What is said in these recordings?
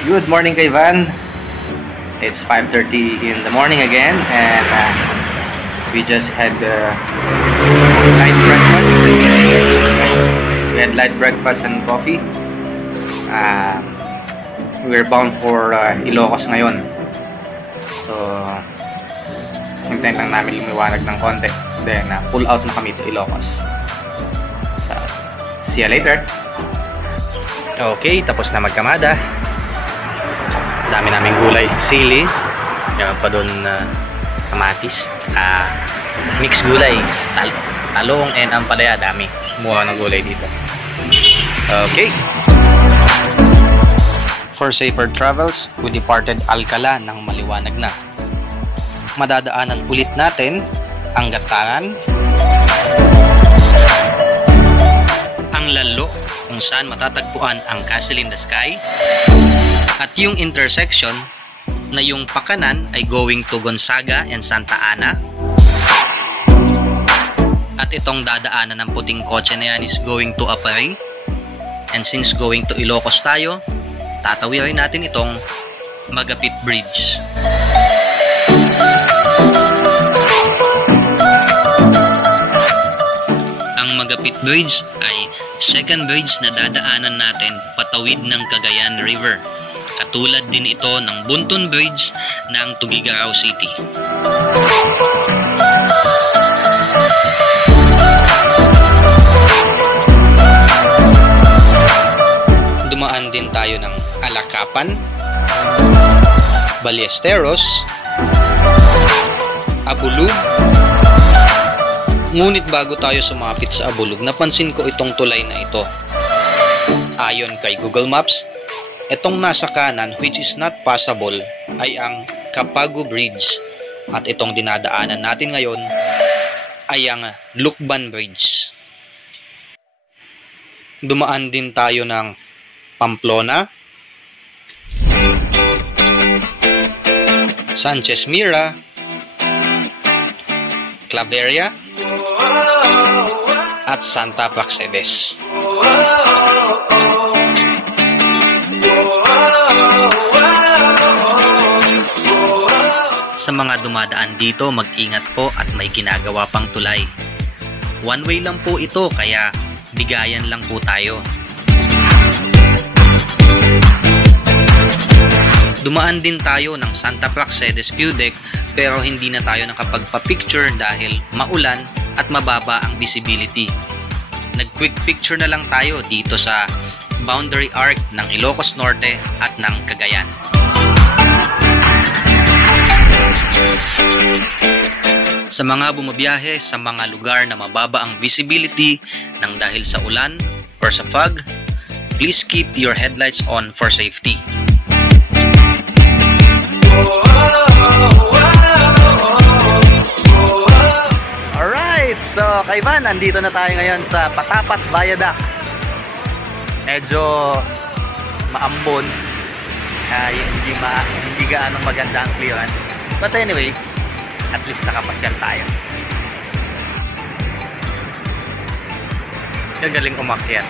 Good morning, Kaivan. It's 5:30 in the morning again, and we just had light breakfast. We had light breakfast and coffee. We're bound for Ilocos ngayon. So, hintayin lang namin lumiwanag ng konti. Then, pull out na kami to Ilocos. So, see you later. Okay, tapos na magkamada. Dami naming gulay, sili, meron pa doon kamatis, mixed gulay, talong and ampalaya, dami. Kumuha ng gulay dito. Okay. For safer travels, we departed Alcala ng maliwanag na. Madadaanan ulit natin ang Gatangan, ang Lalo, kung saan matatagpuan ang Castle in the Sky, at yung intersection na yung pakanan ay going to Gonzaga and Santa Ana. At itong dadaanan ng puting kotse na yan is going to Aparay. And since going to Ilocos tayo, tatawirin natin itong Magapit Bridge. Ang Magapit Bridge ay second bridge na dadaanan natin patawid ng Cagayan River. Katulad din ito ng Buntun Bridge ng Tuguegarao City. Dumaan din tayo ng Alacapan, Ballesteros, Abulug. Ngunit bago tayo sumapit sa Abulug, napansin ko itong tulay na ito. Ayon kay Google Maps, itong nasa kanan, which is not passable, ay ang Capago Bridge. At itong dinadaanan natin ngayon ay ang Lucban Bridge. Dumaan din tayo ng Pamplona, Sanchez Mira, Claveria, at Santa Praxedes. Sa mga dumadaan dito, mag-ingat po at may ginagawa pang tulay. One way lang po ito, kaya bigayan lang po tayo. Dumaan din tayo ng Santa Praxedes View Deck, pero hindi na tayo nakapagpa-picture dahil maulan at mababa ang visibility. Nag-quick picture na lang tayo dito sa boundary arc ng Ilocos Norte at ng Cagayan. Sa mga bumabiyahe sa mga lugar na mababa ang visibility ng dahil sa ulan or sa fog, please keep your headlights on for safety. Alright, so Kaivan, andito na tayo ngayon sa Patapat Viaduct. Medyo maambon, hindi gaanong maganda ang clearance. But anyway, at least nakapasyal tayo. Galing umakyat.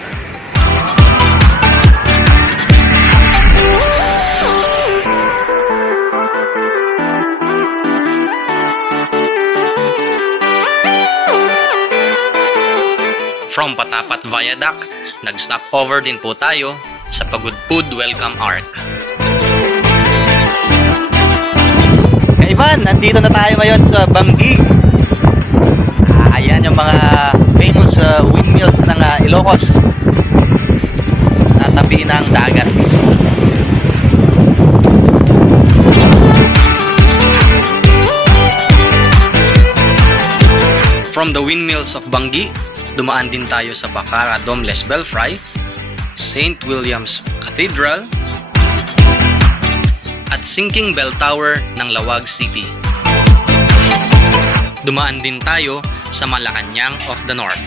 From Patapat Viaduct, nag-stop over din po tayo sa Pagudpud Welcome Arc. Kaivan, nandito na tayo ngayon sa Banggi. Ayan yung mga famous windmills ng Ilocos. Natabi ng dagat. From the windmills of Banggi, dumaan din tayo sa Bacara Domeless Belfry, St. William's Cathedral, at Sinking Bell Tower ng Lawag City. Dumaan din tayo sa Malacanang of the North.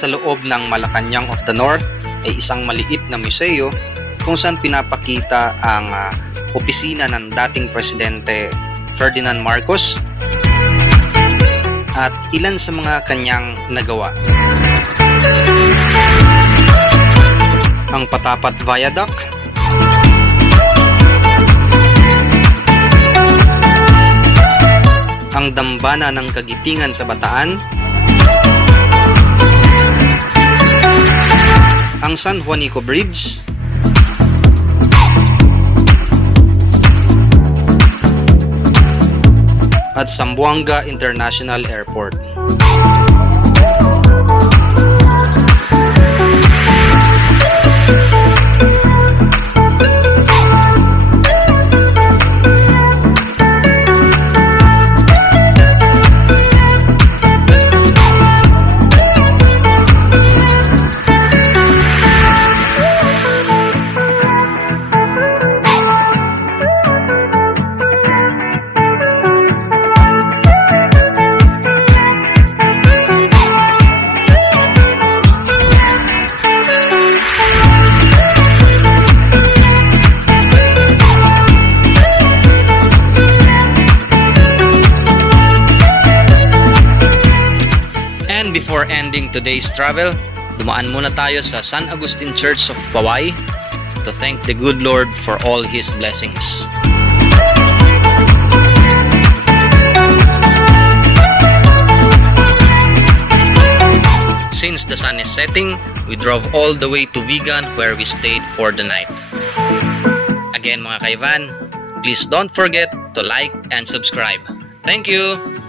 Sa loob ng Malacanang of the North ay isang maliit na museo kung saan pinapakita ang opisina ng dating Presidente Ferdinand Marcos at ilan sa mga kanyang nagawa. Ang Patapat Viaduct, ang Dambana ng Kagitingan sa Bataan, ang San Juanico Bridge, at Zamboanga International Airport. Before ending today's travel, dumaan muna tayo sa San Agustin Church of Paway to thank the good Lord for all His blessings. Since the sun is setting, we drove all the way to Vigan where we stayed for the night. Again mga kaivan, please don't forget to like and subscribe. Thank you!